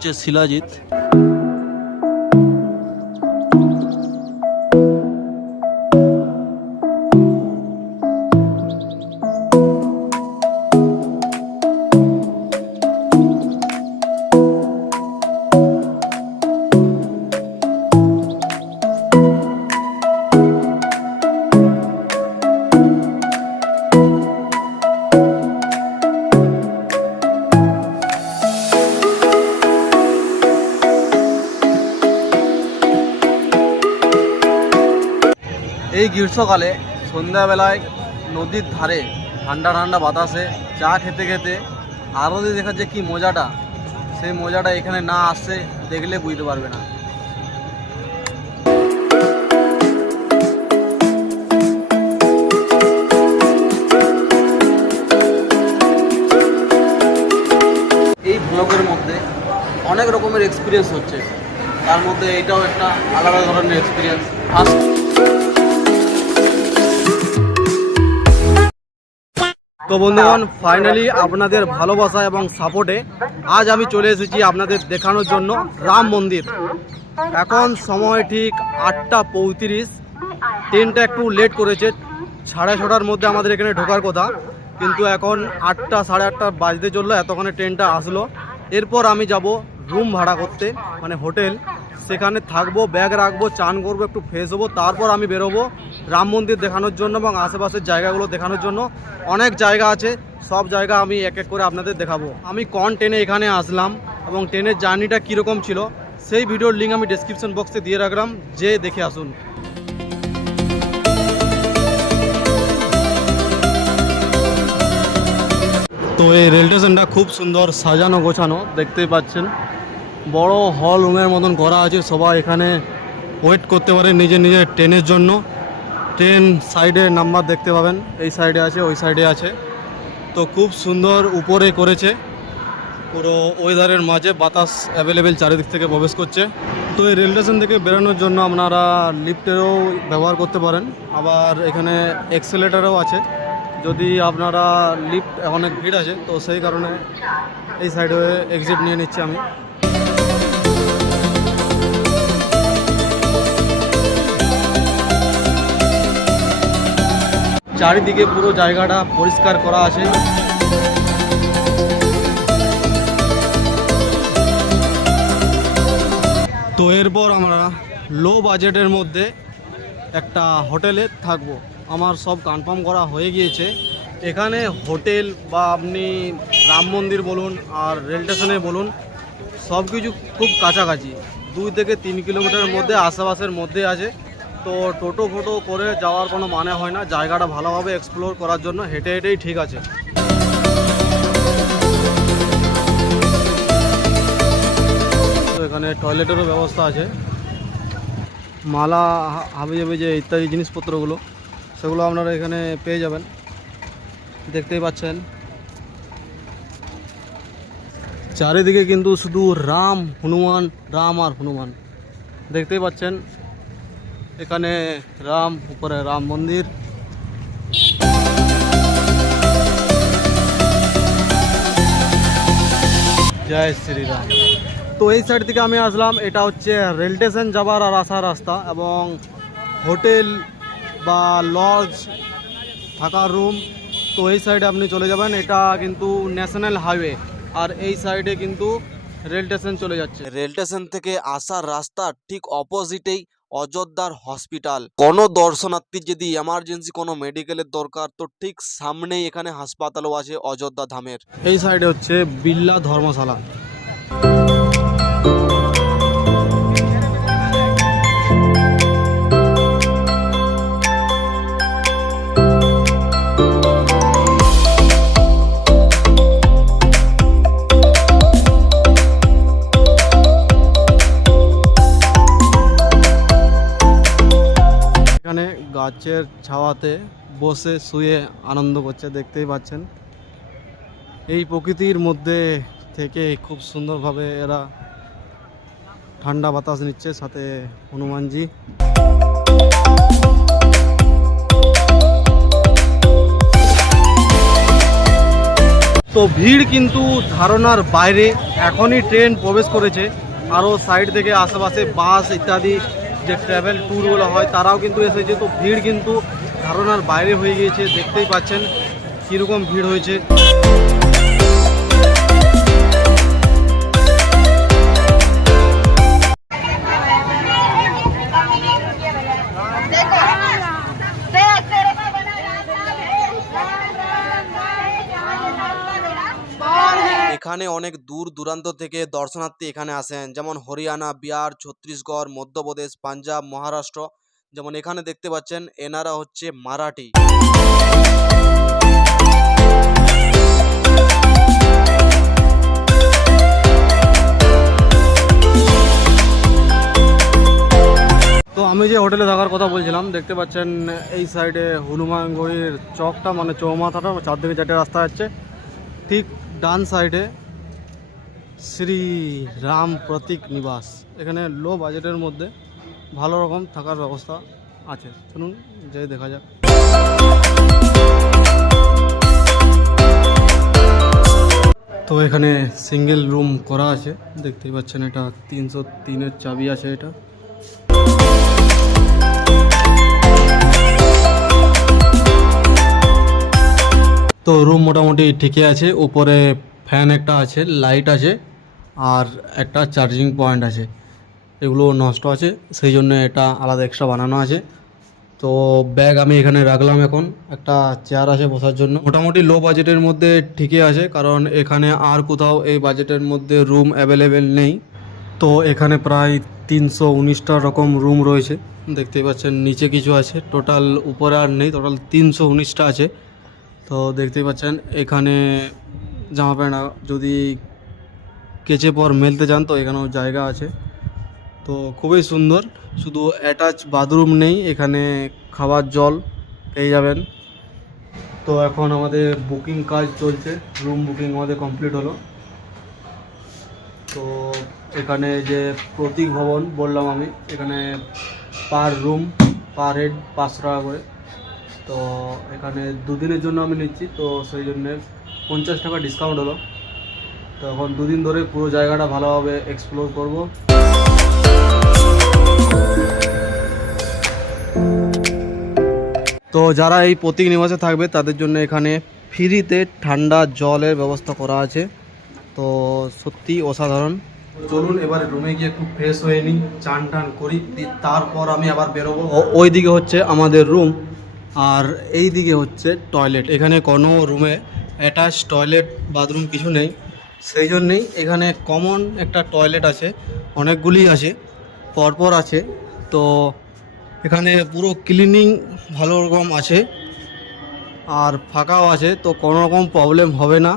হচ্ছে শিলাজিৎ। এই গ্রীষ্মকালে সন্ধ্যাবেলায় নদীর ধারে ঠান্ডা ঠান্ডা বাতাসে চা খেতে খেতে আরতি দেখার যে কী মজাটা, সেই মজাটা এখানে না আসছে দেখলে বুঝতে পারবে না। এই ব্লগের মধ্যে অনেক রকমের এক্সপিরিয়েন্স হচ্ছে, তার মধ্যে এটাও একটা আলাদা ধরনের এক্সপিরিয়েন্স। তো বন্ধুগণ, ফাইনালি আপনাদের ভালোবাসা এবং সাপোর্টে আজ আমি চলে এসেছি আপনাদের দেখানোর জন্য রাম মন্দির। এখন সময় ঠিক 8:35। ট্রেনটা একটু লেট করেছে, 6:30টার মধ্যে আমাদের এখানে ঢোকার কথা, কিন্তু এখন 8টা 8:30 বাজতে চললো, এতক্ষণে ট্রেনটা আসলো। এরপর আমি যাব রুম ভাড়া করতে, মানে হোটেল, সেখানে থাকবো, ব্যাগ রাখবো, চান করবো, একটু ফ্রেশ হবো, তারপর আমি বেরোবো রাম মন্দির দেখানোর জন্য এবং আশেপাশের জায়গাগুলো দেখানোর জন্য। অনেক জায়গা আছে, সব জায়গা আমি এক এক করে আপনাদের দেখাবো। আমি কোন ট্রেনে এখানে আসলাম এবং ট্রেনের জার্নিটা কীরকম ছিল সেই ভিডিওর লিঙ্ক আমি ডেসক্রিপশন বক্সে দিয়ে রাখলাম, যে দেখে আসুন। তো এই রেল স্টেশনটা খুব সুন্দর সাজানো গোছানো, দেখতেই পাচ্ছেন। বড় হল রুমের মতন করা আছে, সবাই এখানে ওয়েট করতে পারে নিজের নিজের ট্রেনের জন্য। ট্রেন সাইডে নাম্বার দেখতে পাবেন, এই সাইডে আছে, ওই সাইডে আছে। তো খুব সুন্দর উপরে করেছে, পুরো ওয়েদারের মাঝে বাতাস অ্যাভেলেবেল চারিদিক থেকে প্রবেশ করছে। তো এই রেল স্টেশন থেকে বেরোনোর জন্য আপনারা লিফটেরও ব্যবহার করতে পারেন, আবার এখানে এক্সেলেটারও আছে। যদি আপনারা লিফট অনেক ভিড় আছে, তো সেই কারণে এই সাইডে এক্সিট নিয়ে নিচ্ছি আমি। চারিদিকে পুরো জায়গাটা পরিষ্কার করা আছে। তো এরপর আমরা লো বাজেটের মধ্যে একটা হোটেলে থাকবো। আমার সব কনফার্ম করা হয়ে গিয়েছে। এখানে হোটেল বা আপনি রাম মন্দির বলুন আর রেল স্টেশনে বলুন, সব কিছু খুব কাছাকাছি, 2 থেকে 3 কিলোমিটারের মধ্যে আশেপাশের মধ্যে আছে। তো টোটো ফোটো করে যাওয়ার কোনো মানে হয় না, জায়গাটা ভালোভাবে এক্সপ্লোর করার জন্য হেঁটে হেঁটেই ঠিক আছে। তো এখানে টয়লেটেরও ব্যবস্থা আছে। মালা, হাবিজাবি যে ইত্যাদি জিনিসপত্রগুলো, সেগুলো আপনারা এখানে পেয়ে যাবেন, দেখতেই পাচ্ছেন। চারিদিকে কিন্তু শুধু রাম হনুমান, রাম আর হনুমান, দেখতেই পাচ্ছেন। এখানে রাম, উপরে রাম মন্দির। জয় শ্রীরাম। তো এই সাইড থেকে আমি আসলাম, এটা হচ্ছে রেল স্টেশন যাবার আর আসার রাস্তা, এবং হোটেল বা লজ, থাকার রুম, তো এই সাইডে আপনি চলে যাবেন। এটা কিন্তু ন্যাশনাল হাইওয়ে, আর এই সাইডে কিন্তু রেল স্টেশন চলে যাচ্ছে। রেল স্টেশন থেকে আসার রাস্তা ঠিক অপোজিটেই অযোধ্যার হসপিটাল। কোনো দর্শনার্থীর যদি এমার্জেন্সি কোনো মেডিকেলের দরকার, তো ঠিক সামনেই এখানে হাসপাতালও আছে অযোধ্যা ধামের। এই সাইডে হচ্ছে বিড়লা ধর্মশালা। এখানে গাছের ছাওয়াতে বসে শুয়ে আনন্দ করছে, দেখতেই পাচ্ছেন। এই প্রকৃতির মধ্যে থেকে খুব সুন্দরভাবে এরা ঠান্ডা বাতাস নিচ্ছে, সাথে হনুমানজি। তো তো ভিড় কিন্তু ধারণার বাইরে। এখনই ট্রেন প্রবেশ করেছে, আরও সাইড থেকে আশেপাশে বাস ইত্যাদি যে ট্রাভেল ট্যুরগুলো হয় তারাও কিন্তু এসেছে। তো ভিড় কিন্তু ধারণার বাইরে হয়ে গিয়েছে, দেখতেই পাচ্ছেন কীরকম ভিড় হয়েছে। এখানে অনেক দূর দূরান্ত থেকে দর্শনার্থী এখানে আসেন, যেমন হরিয়ানা, বিহার, ছত্তিশগড়, মধ্যপ্রদেশ, পাঞ্জাব, মহারাষ্ট্র। যেমন এখানে দেখতে পাচ্ছেন এনারা হচ্ছে মারাঠি। তো আমি যে হোটেলে থাকার কথা বলছিলাম, দেখতে পাচ্ছেন এই সাইডে হনুমানগড়ির চকটা মানে চৌমাথাটা, চারদিকে চারটে রাস্তা যাচ্ছে। ঠিক ডান সাইডে শ্রী রাম প্রতীক নিবাস। এখানে লো বাজেটের মধ্যে ভালো রকম থাকার ব্যবস্থা আছে। শুনুন, যাই দেখা যাক। তো এখানে সিঙ্গেল রুম করা আছে, দেখতেই পাচ্ছেন। এটা 303-এর চাবি আছে এটা। তো রুম মোটামুটি ঠিকই আছে। উপরে ফ্যান একটা আছে, লাইট আছে, আর একটা চার্জিং পয়েন্ট আছে। এগুলো নষ্ট আছে, সেই জন্য এটা আলাদা এক্সট্রা বানানো আছে। তো ব্যাগ আমি এখানে রাখলাম। এখন একটা চেয়ার আছে বসার জন্য। মোটামুটি লো বাজেটের মধ্যে ঠিকই আছে, কারণ এখানে আর কোথাও এই বাজেটের মধ্যে রুম অ্যাভেলেবেল নেই। তো এখানে প্রায় 319টা রকম রুম রয়েছে, দেখতেই পাচ্ছেন। নিচে কিছু আছে, টোটাল উপরে আর নেই, টোটাল 319টা আছে। তো দেখতেই পাচ্ছেন এখানে জামা প্যান্ট যদি কেচে পর মেলতে চান তো এখানেও জায়গা আছে। তো খুবই সুন্দর, শুধু অ্যাটাচ বাথরুম নেই, এখানে খাবার জল পেয়ে যাবেন। তো এখন আমাদের বুকিং কাজ চলছে, রুম বুকিং আমাদের কমপ্লিট হলো। তো এখানে যে প্রতীক ভবন বললাম আমি, এখানে পার রুম পার হেড 500 টাকা করে। তো এখানে দুদিনের জন্য আমি নিচ্ছি, তো সেই জন্যে 50 টাকা ডিসকাউন্ট হলো। তো এখন দুদিন ধরে পুরো জায়গাটা ভালোভাবে এক্সপ্লোর করব। তো যারা এই প্রতীক নিবাসে থাকবে তাদের জন্য এখানে ফ্রিতে ঠান্ডা জলের ব্যবস্থা করা আছে। তো সত্যি অসাধারণ। চলুন এবার রুমে গিয়ে একটু ফ্রেশ হয়ে নিই, চান টান করি, তারপর আমি আবার বেরোবো। ওই দিকে হচ্ছে আমাদের রুম, আর এই দিকে হচ্ছে টয়লেট। এখানে কোনো রুমে অ্যাটাচ টয়লেট বাথরুম কিছু নেই, সেই জন্যেই এখানে কমন একটা টয়লেট আছে, অনেকগুলি আছে, পরপর আছে। তো এখানে পুরো ক্লিনিং ভালো রকম আছে, আর ফাঁকাও আছে, তো কোনো রকম প্রবলেম হবে না।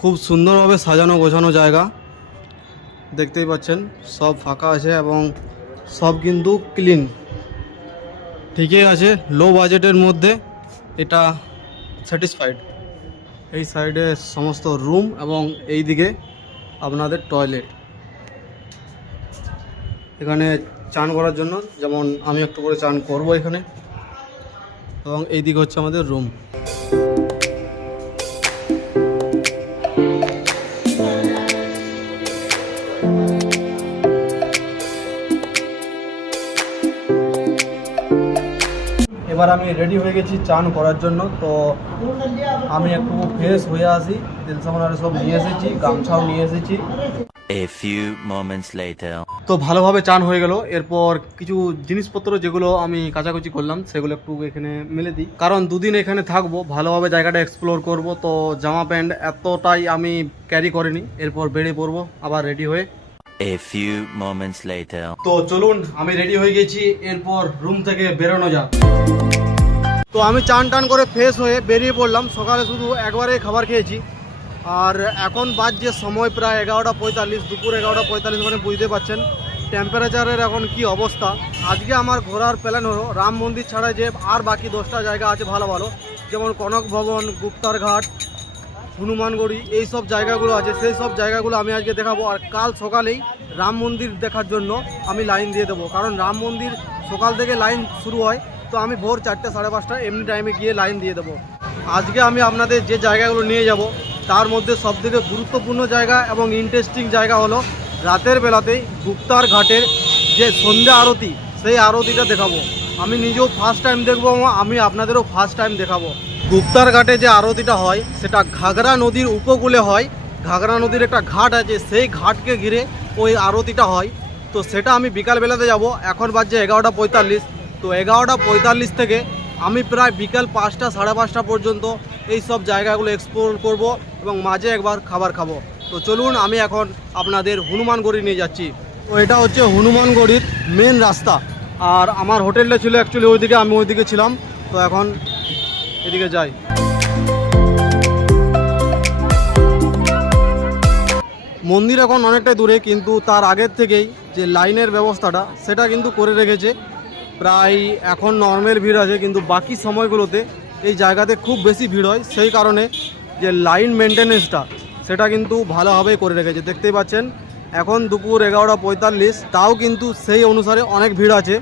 খুব সুন্দরভাবে সাজানো গোছানো জায়গা, দেখতেই পাচ্ছেন। সব ফাঁকা আছে এবং সব কিন্তু ক্লিন, ঠিকই আছে। লো বাজেটের মধ্যে এটা স্যাটিসফাইড। এই সাইডে সমস্ত রুম এবং এই দিকে আপনাদের টয়লেট। এখানে চান করার জন্য, যেমন আমি একটু করে চান করব এখানে, এবং এই দিকে হচ্ছে আমাদের রুম। এবার আমি রেডি হয়ে গেছি চান করার জন্য। তো আমি একটু ফ্রেশ হয়ে আসি, তেল সাবান আর সব নিয়ে এসেছি, গামছাও নিয়ে এসেছি। A few moments later. তো ভালোভাবে চান হয়ে গেল। এরপর কিছু জিনিসপত্র যেগুলো আমি কাচাকুচি করলাম সেগুলো একটু এখানে মেলে দিই, কারণ দুদিন এখানে থাকবো, ভালোভাবে জায়গাটা এক্সপ্লোর করব। তো জামা প্যান্ট এতটাই আমি ক্যারি করিনি, এরপর বেরিয়ে পড়বো আবার রেডি হয়ে। A few moments later. তো চলুন, আমি রেডি হয়ে গেছি, এরপর রুম থেকে বেরোনো যাক। তো আমি চান টান করে ফ্রেশ হয়ে বেরিয়ে পড়লাম। সকালে শুধু একবারে খাবার খেয়েছি, আর এখন বাজছে সময় প্রায় 11:45, দুপুর 11:45, মানে বুঝতে পারছেন টেম্পারেচারের এখন কি অবস্থা। আজকে আমার ঘোরার প্ল্যান হলো রাম মন্দির ছাড়া যে আর বাকি 10টা জায়গা আছে ভালো ভালো, যেমন কনক ভবন, গুপ্তার ঘাট, হনুমানগড়ি, এই সব জায়গাগুলো আছে, সেই সব জায়গাগুলো আমি আজকে দেখাবো। আর কাল সকালেই রাম মন্দির দেখার জন্য আমি লাইন দিয়ে দেবো, কারণ রাম মন্দির সকাল থেকে লাইন শুরু হয়। তো আমি ভোর 4টে 5:30 এমনি টাইমে গিয়ে লাইন দিয়ে দেবো। আজকে আমি আপনাদের যে জায়গাগুলো নিয়ে যাব তার মধ্যে সবথেকে গুরুত্বপূর্ণ জায়গা এবং ইন্টারেস্টিং জায়গা হলো রাতের বেলাতেই গুপ্তার ঘাটের যে সন্ধ্যা আরতি, সেই আরতিটা দেখাবো। আমি নিজেও ফার্স্ট টাইম দেখবো, আমি আপনাদেরও ফার্স্ট টাইম দেখাবো। গুপ্তার ঘাটে যে আরতিটা হয় সেটা ঘাগরা নদীর উপকূলে হয়। ঘাগরা নদীর একটা ঘাট আছে, সেই ঘাটকে ঘিরে ওই আরতিটা হয়। তো সেটা আমি বিকালবেলাতে যাব। এখন বাজছে 11:45। তো 11:45 থেকে আমি প্রায় বিকাল 5টা সাড়ে 5টা পর্যন্ত এই সব জায়গাগুলো এক্সপ্লোর করব এবং মাঝে একবার খাবার খাবো। তো চলুন, আমি এখন আপনাদের হনুমানগড়ি নিয়ে যাচ্ছি। তো এটা হচ্ছে হনুমানগড়ির মেন রাস্তা, আর আমার হোটেলটা ছিল অ্যাকচুয়ালি ওইদিকে, আমি ওইদিকে ছিলাম। তো এখন এদিকে যাই। মন্দির এখন অনেকটাই দূরে, কিন্তু তার আগের থেকেই যে লাইনের ব্যবস্থাটা সেটা কিন্তু করে রেখেছে। প্রায় এখন নর্মাল ভিড় আছে, কিন্তু বাকি সময়গুলোতে এই জায়গাতে খুব বেশি ভিড় হয়। সেই কারণে যে লাইন মেনটেনেন্সটা সেটা কিন্তু ভালোভাবেই করে রেখেছে। দেখতেই পাচ্ছেন এখন দুপুর 11:45, তাও কিন্তু সেই অনুসারে অনেক ভিড় আছে।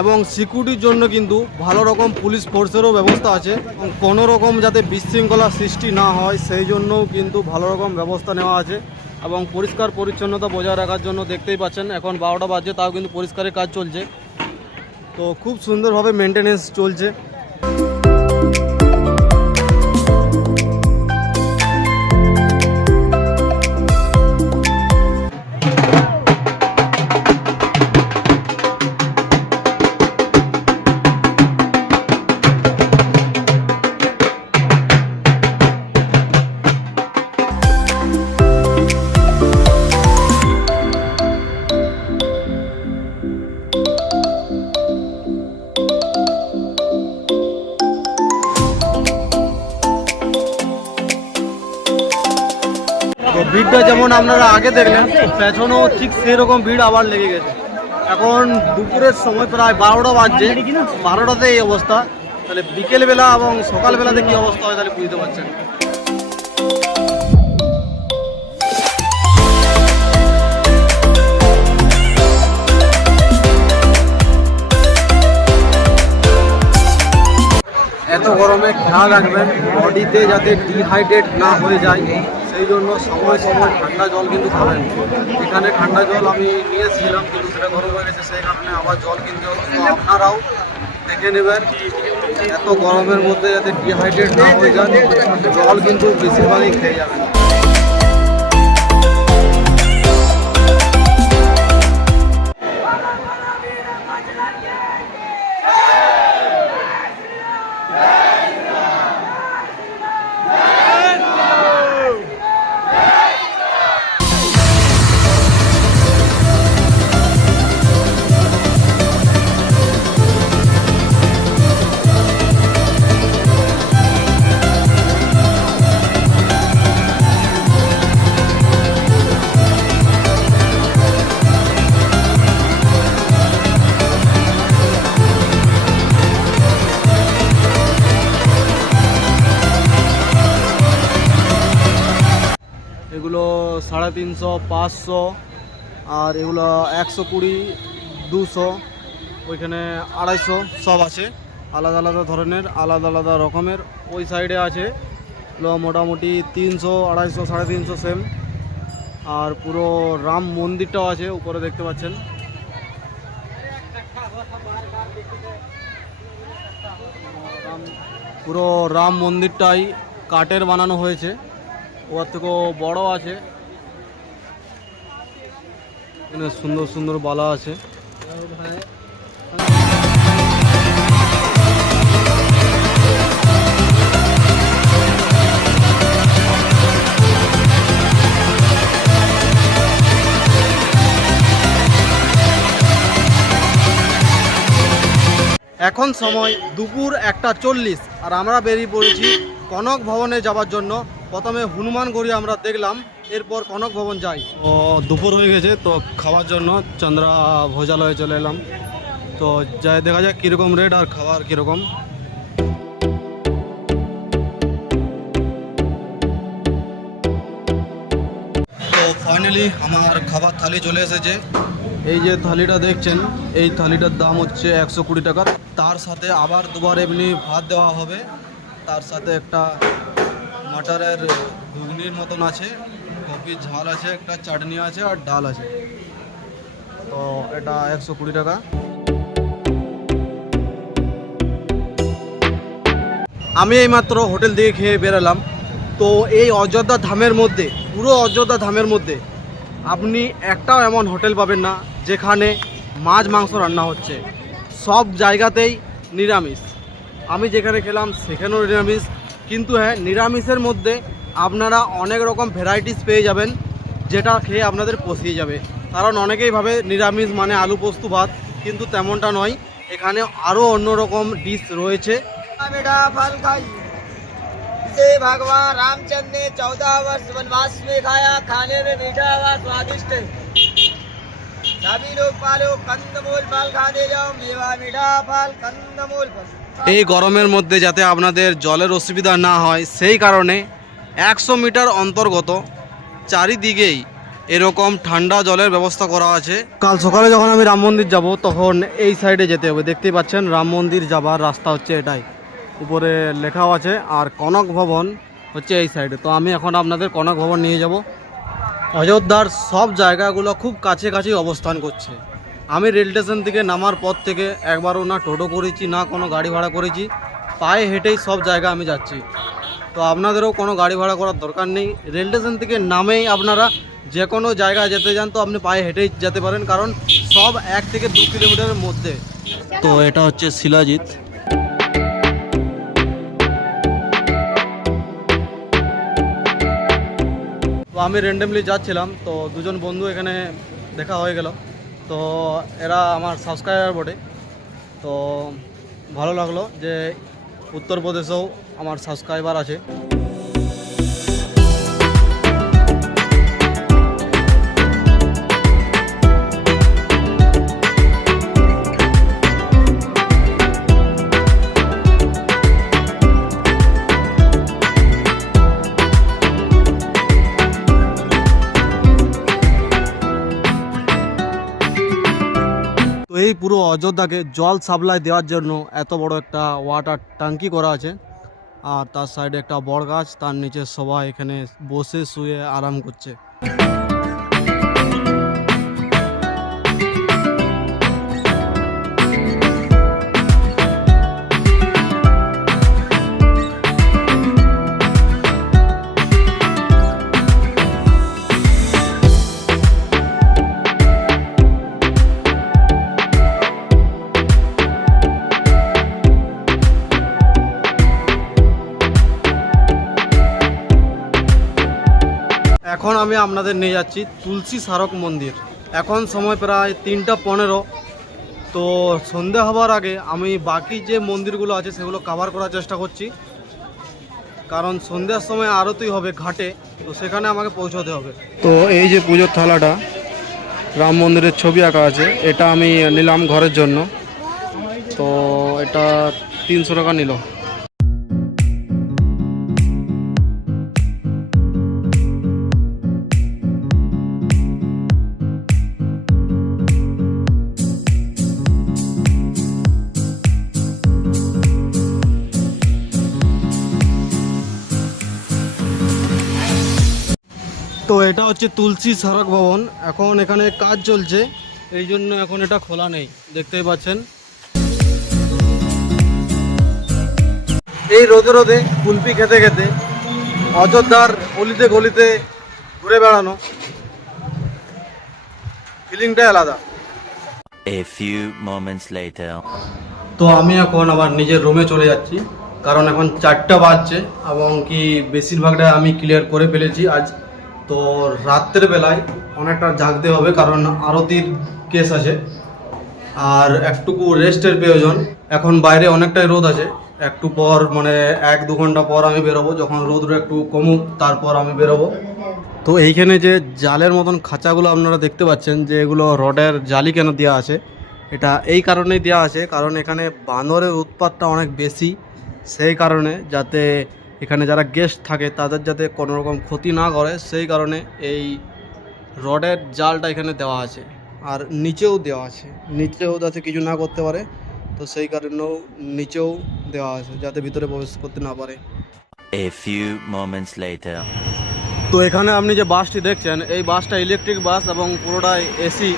এবং সিকিউরিটির জন্য কিন্তু ভালো রকম পুলিশ ফোর্সেরও ব্যবস্থা আছে, এবং কোনো রকম যাতে বিশৃঙ্খলা সৃষ্টি না হয় সেই জন্যও কিন্তু ভালো রকম ব্যবস্থা নেওয়া আছে। এবং পরিষ্কার পরিচ্ছন্নতা বজায় রাখার জন্য দেখতেই পাচ্ছেন এখন 12টা বাজে, তাও কিন্তু পরিষ্কারের কাজ চলছে। তো খুব সুন্দরভাবে মেনটেনেন্স চলছে। তো ভিড়টা যেমন আপনারা আগে দেখলেন, পেছনেও ঠিক সেরকম ভিড় আবার লেগে গেছে। এখন দুপুরের সময় প্রায় 12টা বাজছে, 12টাতে এই অবস্থা। তাহলে বিকেলবেলা এবং সকালবেলাতে কী অবস্থা হয় তাহলে বুঝতে পারছেন। এত গরমে খেয়াল রাখবেন বডিতে যাতে ডিহাইড্রেট না হয়ে যায়, সেই জন্য সময় সময় ঠান্ডা জল কিন্তু খাবেন। এখানে ঠান্ডা জল আমি নিয়েছিলাম, কিন্তু সেটা গরম হয়ে গেছে, সেই কারণে আবার জল কিনতে হলো। তো আপনারাও দেখে নেবেন এত গরমের মধ্যে যাতে ডিহাইড্রেট না হয়ে যান, জল কিন্তু বেশিরভাগই খেয়ে যাবেন। এগুলো 350, 500, আর এগুলো 120, 200, ওইখানে 250 সব আছে। আলাদা আলাদা ধরনের, আলাদা আলাদা রকমের। ওই সাইডে আছে এগুলো মোটামুটি 300, 250, 350 সেম। আর পুরো রাম মন্দিরটাও আছে উপরে, দেখতে পাচ্ছেন। পুরো রাম মন্দিরটাই কাঠের বানানো হয়েছে, ওর থেকেও বড় আছে। এখানে সুন্দর সুন্দর বালা আছে। এখন সময় দুপুর 1:40, আর আমরা বেরিয়ে পড়েছি কনক ভবনে যাওয়ার জন্য। প্রথমে হনুমানগড়ি আমরা দেখলাম, এরপর কনক ভবন যাই। ও দুপুর হয়ে গেছে, তো খাওয়ার জন্য চন্দ্রা ভোজালয়ে চলে এলাম। তো যাই দেখা যাক কীরকম রেট আর খাবার কীরকম। তো ফাইনালি আমার খাবার থালি চলে এসেছে। এই যে থালিটা দেখছেন, এই থালিটার দাম হচ্ছে 120 টাকা। তার সাথে আবার দুবার এমনি ভাত দেওয়া হবে, তার সাথে একটা মাটারের ঘুগনির মতন আছে, কপির ঝাল আছে, একটা চাটনি আছে আর ডাল আছে। তো এটা 120 টাকা। আমি এইমাত্র হোটেল থেকে খেয়ে বেরোলাম। তো এই অযোধ্যা ধামের মধ্যে, পুরো অযোধ্যা ধামের মধ্যে আপনি একটাও এমন হোটেল পাবেন না যেখানে মাছ মাংস রান্না হচ্ছে। সব জায়গাতেই নিরামিষ। আমি যেখানে খেলাম সেখানেও নিরামিষ, কিন্তু হ্যাঁ, নিরামিষের মধ্যে আপনারা অনেক রকম ভ্যারাইটিস পেয়ে যাবেন, যেটা খেয়ে আপনাদের পোষিয়ে যাবে। কারণ অনেকেই ভাবে নিরামিষ মানে আলু পোস্ত ভাত, কিন্তু তেমনটা নয়। এখানে আরও অন্য রকম ডিশ রয়েছে। मीठा फल खाई जिसे भगवान रामचंद्र ने 14 वर्ष वनवास में खाया, खाने में मीठा व स्वादिष्ट। सभी लोग पालो कंदमूल फल खाते जाओ, मेवा मीठा फल कंदमूल फल। এই গরমের মধ্যে যাতে আপনাদের জলের অসুবিধা না হয় সেই কারণে 100 মিটার অন্তর্গত চারিদিকেই এরকম ঠান্ডা জলের ব্যবস্থা করা আছে। কাল সকালে যখন আমি রাম মন্দির যাব তখন এই সাইডে যেতে হবে। দেখতেই পাচ্ছেন রাম মন্দির যাবার রাস্তা হচ্ছে এটাই, উপরে লেখাও আছে। আর কনক ভবন হচ্ছে এই সাইডে। তো আমি এখন আপনাদের কনক ভবন নিয়ে যাব। অযোধ্যার সব জায়গাগুলো খুব কাছে কাছেই অবস্থান করছে। আমি রেল স্টেশন থেকে নামার পর থেকে একবারও না টোটো করেছি, না কোনো গাড়ি ভাড়া করেছি। পায়ে হেঁটেই সব জায়গা আমি যাচ্ছি। তো আপনাদেরও কোনো গাড়ি ভাড়া করার দরকার নেই। রেল স্টেশন থেকে নামেই আপনারা যে কোনো জায়গায় যেতে যান তো আপনি পায়ে হেঁটেই যেতে পারেন, কারণ সব 1 থেকে 2 কিলোমিটারের মধ্যে। তো এটা হচ্ছে শিলাজিৎ। তো আমি র্যান্ডমলি যাচ্ছিলাম, তো দুজন বন্ধু এখানে দেখা হয়ে গেল। তো এরা আমার সাবস্ক্রাইবার বটে। তো ভালো লাগলো যে উত্তরপ্রদেশেও আমার সাবস্ক্রাইবার আছে। তো এই পুরো অযোধ্যাকে জল সাপ্লাই দেওয়ার জন্য এত বড় একটা ওয়াটার ট্যাঙ্কি করা আছে। আর তার সাইডে একটা বড় গাছ, তার নিচে সবাই এখানে বসে শুয়ে আরাম করছে। এখন আমি আপনাদের নিয়ে যাচ্ছি তুলসী স্মারক মন্দির। এখন সময় প্রায় 3টা 15। তো সন্ধে হবার আগে আমি বাকি যে মন্দিরগুলো আছে সেগুলো কভার করার চেষ্টা করছি, কারণ সন্ধ্যার সময় আরতি হবে ঘাটে, তো সেখানে আমাকে পৌঁছতে হবে। তো এই যে পুজোর থালাটা, রাম মন্দিরের ছবি আঁকা আছে, এটা আমি নিলাম ঘরের জন্য। তো এটা 300 টাকা নিল। তো এটা হচ্ছে তুলসী স্মারক ভবন। এখন এখানে কাজ চলছে, এই জন্য এখন এটা খোলা নেই, দেখতেই পাচ্ছেন। এই রোদে রোদে কুলপি খেতে খেতে অযোধ্যার অলিতে গলিতে ঘুরে বেড়ানো ফিলিংটাই আলাদা। A few moments later. তো আমি এখন আবার নিজের রুমে চলে যাচ্ছি, কারণ এখন 4টা বাজছে এবং কি বেশিরভাগটা আমি ক্লিয়ার করে ফেলেছি আজ। তো রাত্রের বেলায় অনেকটা জাগতে হবে, কারণ আরতির কেস আছে আর একটুকু রেস্টের প্রয়োজন। এখন বাইরে অনেকটাই রোদ আছে, একটু পর মানে 1-2 ঘন্টা পর আমি বেরোবো। যখন রোদটা একটু কমুক তারপর আমি বেরোবো। তো এইখানে যে জালের মতন খাঁচাগুলো আপনারা দেখতে পাচ্ছেন, যে এগুলো রডের জালি কেন দেওয়া আছে, এটা এই কারণেই দেওয়া আছে কারণ এখানে বানরের উৎপাতটা অনেক বেশি। সেই কারণে যাতে এখানে যারা গেস্ট থাকে তাদের যাতে কোনো রকম ক্ষতি না করে, সেই কারণে এই রডের জালটা এখানে দেওয়া আছে। আর নিচেও দেওয়া আছে, নিচেও যাতে কিছু না করতে পারে, তো সেই কারণেও নিচেও দেওয়া আছে যাতে ভিতরে প্রবেশ করতে না পারে। A few moments later. তো এখানে আপনি যে বাসটি দেখছেন এই বাসটা ইলেকট্রিক বাস এবং পুরোটাই এসি।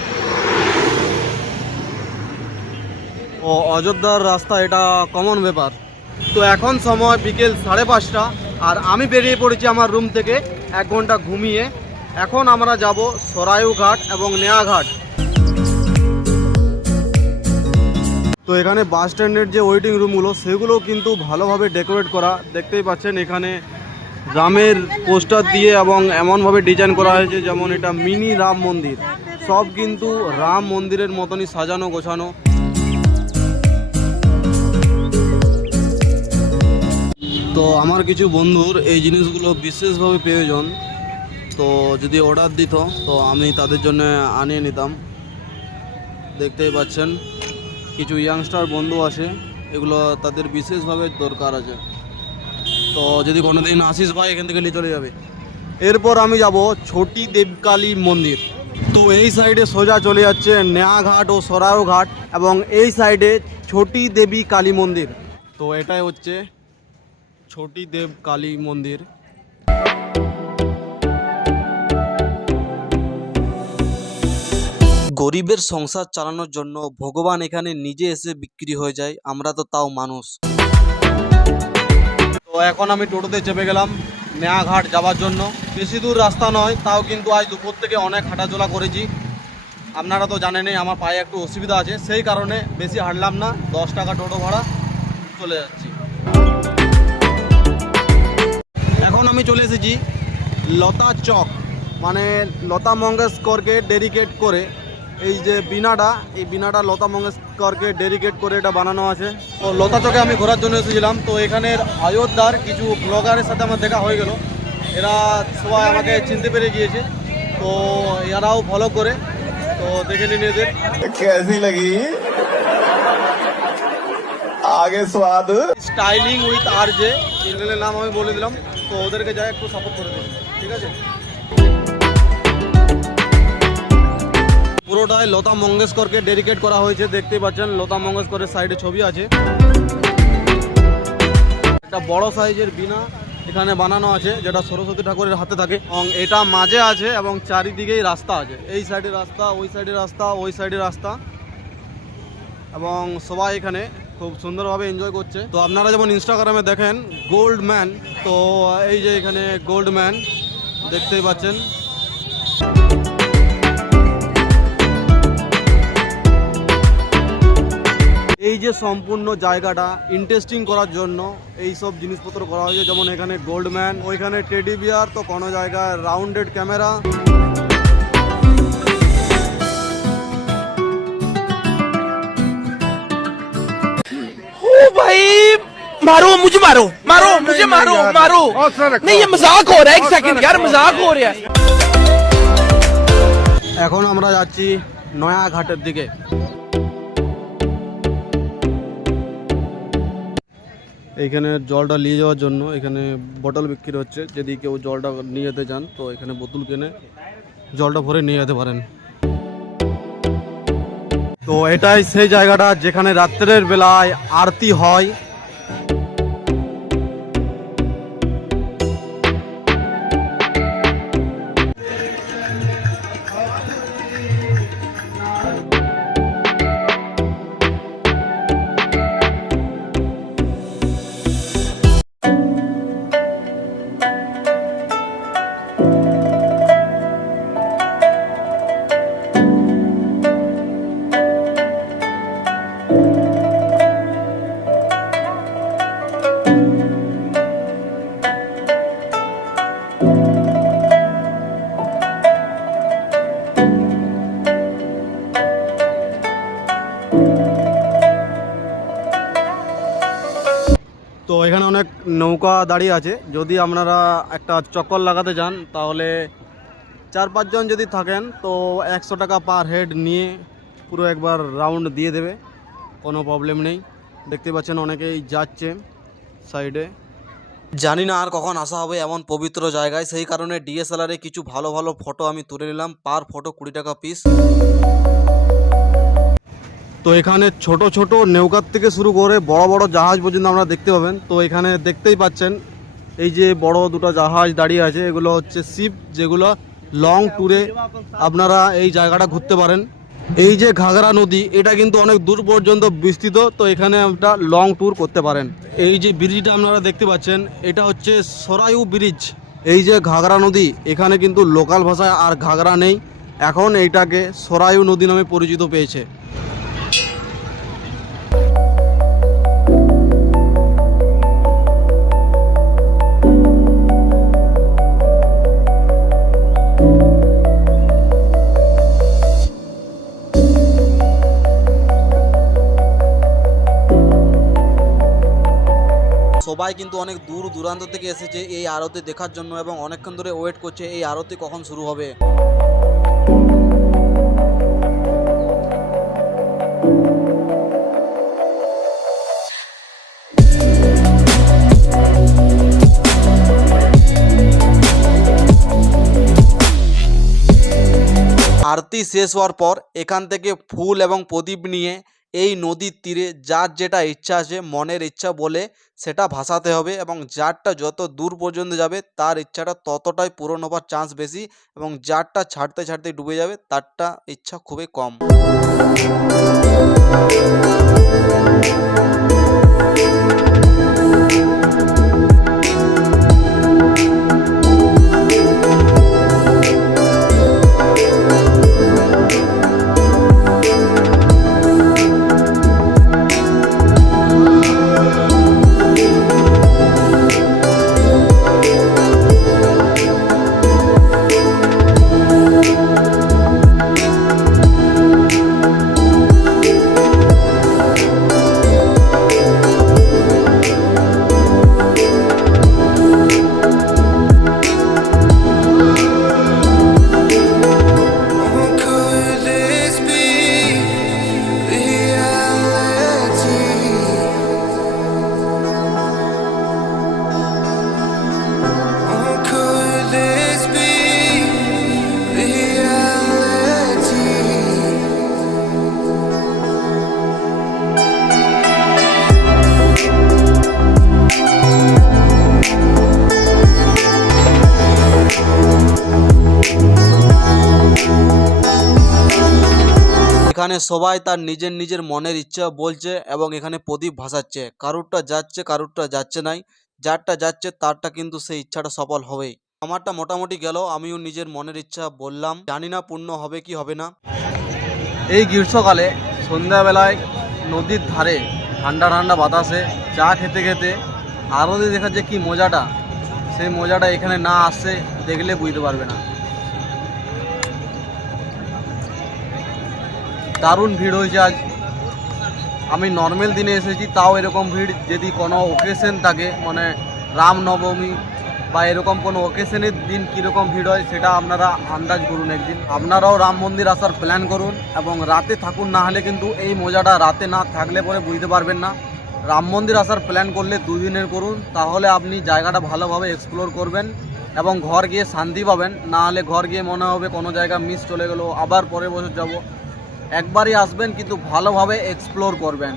ও অযোধ্যার রাস্তা এটা কমন ব্যাপার। তো এখন সময় বিকেল 5:30 আর আমি বেরিয়ে পড়েছি আমার রুম থেকে 1 ঘন্টা ঘুমিয়ে। এখন আমরা যাব সরাইউ ঘাট এবং নেয়া ঘাট। তো এখানে বাস স্ট্যান্ডের যে ওয়েটিং রুমগুলো সেগুলো কিন্তু ভালোভাবে ডেকোরেট করা, দেখতেই পাচ্ছেন এখানে রামের পোস্টার দিয়ে এবং এমনভাবে ডিজাইন করা হয়েছে যেমন এটা মিনি রাম মন্দির। সব কিন্তু রাম মন্দিরের মতনই সাজানো গোছানো। তো আমার কিছু বন্ধুর এই জিনিসগুলো বিশেষভাবে প্রয়োজন, তো যদি অর্ডার দিত তো আমি তাদের জন্য আনিয়ে নিতাম। দেখতেই পাচ্ছেন কিছু ইয়াংস্টার বন্ধু আছে, এগুলো তাদের বিশেষভাবে দরকার আছে। তো যদি কোনোদিন আসিস ভাই এখান থেকে নিয়ে চলে যাবে। এরপর আমি যাব ছোটি দেবকালী মন্দির। তো এই সাইডে সোজা চলে যাচ্ছে নেয়া ঘাট ও সরাইউ ঘাট এবং এই সাইডে ছোটি দেবী কালী মন্দির। তো এটাই হচ্ছে ছোটি দেব কালী মন্দির। গরিবের সংসার চালানোর জন্য ভগবান এখানে নিজে এসে বিক্রি হয়ে যায়, আমরা তো তাও মানুষ। তো এখন আমি টোটোতে চেপে গেলাম নেয়া ঘাট যাওয়ার জন্য। বেশি দূর রাস্তা নয়, তাও কিন্তু আজ দুপুর থেকে অনেক হাঁটাচলা করেছি। আপনারা তো জানেনই আমার পায়ে একটু অসুবিধা আছে, সেই কারণে বেশি হাঁটলাম না, 10 টাকা টোটো ভাড়া, চলে যাচ্ছি। এখন আমি চলে এসেছি লতা চক, মানে লতা মঙ্গেশকরকে ডেডিকেট করে এই যে বিনাটা, এই বিনাটা লতা মঙ্গেশকরকে ডেডিকেট করে এটা বানানো আছে। তো লতা চকে আমি ঘোরার জন্য এসেছিলাম। তো এখানের অযোধ্যার কিছু ব্লগারের সাথে আমার দেখা হয়ে গেল, এরা সবাই আমাকে চিনতে পেরে গিয়েছে। তো এরাও ফলো করে, তো দেখে নিন এদের कैसी लगी आगे स्वाद স্টাইলিং উইথ RJ, চ্যানেলের নাম আমি বলে দিলাম। তো ওদেরকে যাই একটু সাপোর্ট করে দিন, ঠিক আছে। পুরোটাই লতা মঙ্গেশকরকে ডেডিকেট করা হয়েছে, দেখতেই পাচ্ছেন লতা মঙ্গেশকরের সাইডে ছবি আছে। একটা বড় সাইজের বীণা এখানে বানানো আছে যেটা সরস্বতী ঠাকুরের হাতে থাকে এবং এটা মাঝে আছে এবং চারিদিকেই রাস্তা আছে, এই সাইডে রাস্তা, ওই সাইডে রাস্তা, ওই সাইডে রাস্তা, এবং সবাই এখানে খুব সুন্দরভাবে এনজয় করছে। তো আপনারা যেমন ইনস্টাগ্রামে দেখেন গোল্ড ম্যান, তো এই যে এখানে গোল্ড ম্যান দেখতেই পাচ্ছেন। এই যে সম্পূর্ণ জায়গাটা ইন্টারেস্টিং করার জন্য এই সব জিনিসপত্র করা হয়েছে, যেমন এখানে গোল্ড ম্যান, ওইখানে টেডি বিয়ার, তো কোনো জায়গায় রাউন্ডেড ক্যামেরা। भाई मारो मुझे, मारो मारो मुझे, मारो मारो। नहीं ये मजाक हो रहा है, एक सेकंड यार, मजाक हो रहा है। এখন আমরা যাচ্ছি নয়া ঘাটের দিকে। এইখানে জলটা নিয়ে যাওয়ার জন্য এখানে বোতল বিক্রি হচ্ছে, যদি কেউ জলটা নিয়ে যেতে চান তো এখানে বোতল কিনে জলটা ভরে নিয়ে যেতে পারেন। তো এটাই সেই জায়গাটা যেখানে রাত্রের বেলায় আরতি হয়। তো এখানে অনেক নৌকা দাঁড়িয়ে আছে, যদি আপনারা একটা চক্কর লাগাতে চান তাহলে 4-5 জন যদি থাকেন তো 100 টাকা পার হেড নিয়ে পুরো একবার রাউন্ড দিয়ে দেবে, কোনো প্রবলেম নেই। দেখতে পাচ্ছেন অনেকেই যাচ্ছে সাইডে। জানি না আর কখন আসা হবে এমন পবিত্র জায়গায়, সেই কারণে DSLR-এ কিছু ভালো ভালো ফটো আমি তুলে নিলাম, পার ফটো 20 টাকা পিস। তো এখানে ছোট ছোট নৌকার থেকে শুরু করে বড় বড় জাহাজ পর্যন্ত আপনারা দেখতে পাবেন। তো এখানে দেখতেই পাচ্ছেন এই যে বড় দুটো জাহাজ দাঁড়িয়ে আছে, এগুলো হচ্ছে শিপ, যেগুলো লং ট্যুরে আপনারা এই জায়গাটা ঘুরতে পারেন। এই যে ঘাগরা নদী, এটা কিন্তু অনেক দূর পর্যন্ত বিস্তৃত, তো এখানে একটা লং ট্যুর করতে পারেন। এই যে ব্রিজটা আপনারা দেখতে পাচ্ছেন, এটা হচ্ছে সরাইউ ব্রিজ। এই যে ঘাগরা নদী, এখানে কিন্তু লোকাল ভাষায় আর ঘাগরা নেই, এখন এইটাকে সরাইউ নদী নামে পরিচিত পেয়েছে। সবাই কিন্তু অনেক দূর দূরান্ত থেকে এসেছে এই আরতি দেখার জন্য এবং অনেকক্ষণ ধরে ওয়েট করছে এই আরতি কখন শুরু হবে। আরতি শেষ হওয়ার পর এখান থেকে ফুল এবং প্রদীপ নিয়ে এই নদীর তীরে যার যেটা ইচ্ছা আছে, মনের ইচ্ছা বলে সেটা ভাসাতে হবে এবং যারটা যত দূর পর্যন্ত যাবে তার ইচ্ছাটা ততটাই পূরণ হবার চান্স বেশি এবং যারটা ছাড়তে ছাড়তে ডুবে যাবে তারটা ইচ্ছা খুবই কম। এখানে সবাই তার নিজের নিজের মনের ইচ্ছা বলছে এবং এখানে প্রদীপ ভাসাচ্ছে, কারুরটা যাচ্ছে কারুরটা যাচ্ছে নাই, যারটা যাচ্ছে তারটা কিন্তু সেই ইচ্ছাটা সফল হবেই। আমারটা মোটামুটি গেল, আমিও নিজের মনের ইচ্ছা বললাম, জানি না পূর্ণ হবে কি হবে না। এই গ্রীষ্মকালে সন্ধ্যাবেলায় নদীর ধারে ঠান্ডা ঠান্ডা বাতাসে চা খেতে খেতে আরতি দেখার যে কী মজাটা, সেই মজাটা এখানে না আসছে দেখলে বুঝতে পারবে না। দারুণ ভিড় হয়েছে আজ। আমি নর্মাল দিনে এসেছি, তাও এরকম ভিড় যদি কোনো ওকেশন থাকে, মানে রামনবমী বা এরকম কোনো ওকেশনের দিন কীরকম ভিড় হয় সেটা আপনারা আন্দাজ করুন। একদিন আপনারাও রাম মন্দির আসার প্ল্যান করুন এবং রাতে থাকুন, না হলে কিন্তু এই মজাটা রাতে না থাকলে পরে বুঝতে পারবেন না। রাম মন্দির আসার প্ল্যান করলে 2 দিনের করুন, তাহলে আপনি জায়গাটা ভালোভাবে এক্সপ্লোর করবেন এবং ঘর গিয়ে শান্তি পাবেন। না হলে ঘর গিয়ে মনে হবে কোনো জায়গা মিস চলে গেলো, আবার পরের বছর যাব। একবারই আসবেন কিন্তু ভালোভাবে এক্সপ্লোর করবেন।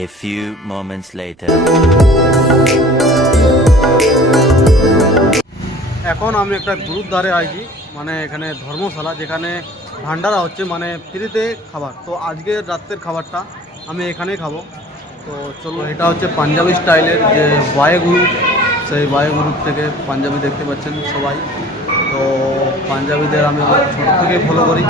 A few moments later. এখন আমি একটা গুরুদ্বারে আছি, মানে এখানে ধর্মশালা, যেখানে ভান্ডারা হচ্ছে, মানে ফ্রিতে খাবার। তো আজকের রাতের খাবারটা আমি এখানেই খাবো। তো চলো, এটা হচ্ছে পাঞ্জাবি স্টাইলের যে বায়গুরু, সেই বায়গুরুর থেকে পাঞ্জাবি দেখতে পাচ্ছেন সবাই। তো পাঞ্জাবিদের আমি ছোট থেকে ফলো করি।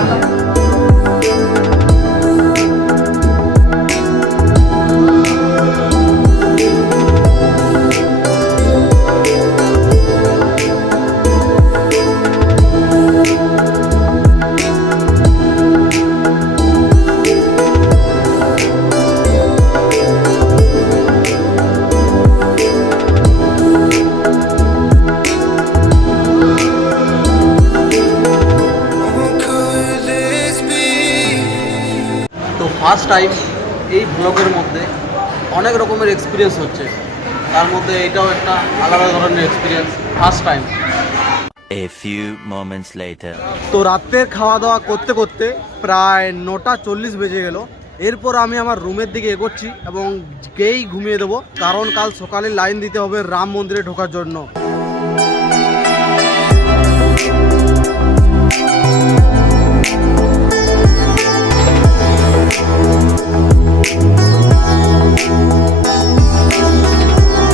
ফার্স্ট টাইম এই ব্লগের মধ্যে অনেক রকমের এক্সপিরিয়েন্স হচ্ছে। তার মধ্যে এটাও একটা আলাদা ধরনের experience, first time. A few moments later. তো রাতের খাওয়া দাওয়া করতে করতে প্রায় 9:40 বেজে গেল। এরপর আমি আমার রুমের দিকে এগোচ্ছি এবং গেই ঘুমিয়ে দেবো, কারণ কাল সকালে লাইন দিতে হবে রাম মন্দিরে ঢোকার জন্য।